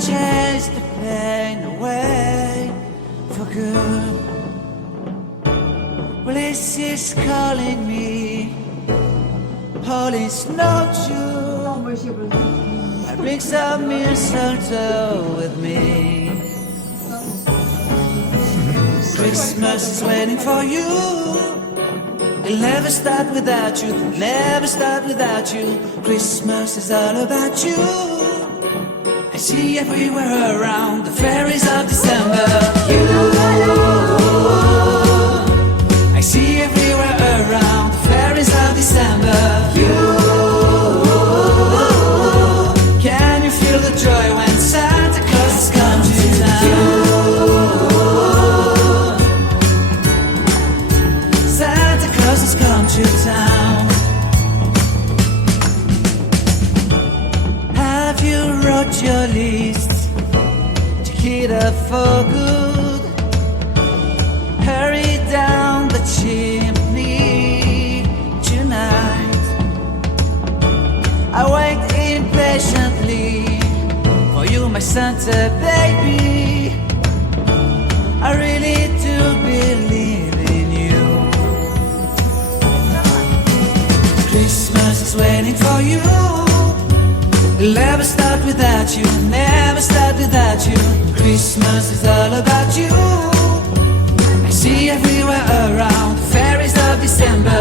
chase the pain away for good. Well, this is calling me. Holy snow shoe. I bring some mistletoe with me. Christmas is waiting for you. It'll never start without you, never start without you. Christmas is all about you. I see everywhere around the fairies of December. You, I see everywhere around the fairies of December. You, can you feel the joy when Santa Claus has come to town? Santa Claus has come to town. Have you wrote your list to get up for good? Hurry down the chimney tonight. I wait impatiently for you, my Santa baby. I really do believe in you. Christmas is waiting for you. It'll never start without you, never start without you. Christmas is all about you. I see everywhere around the fairies of December.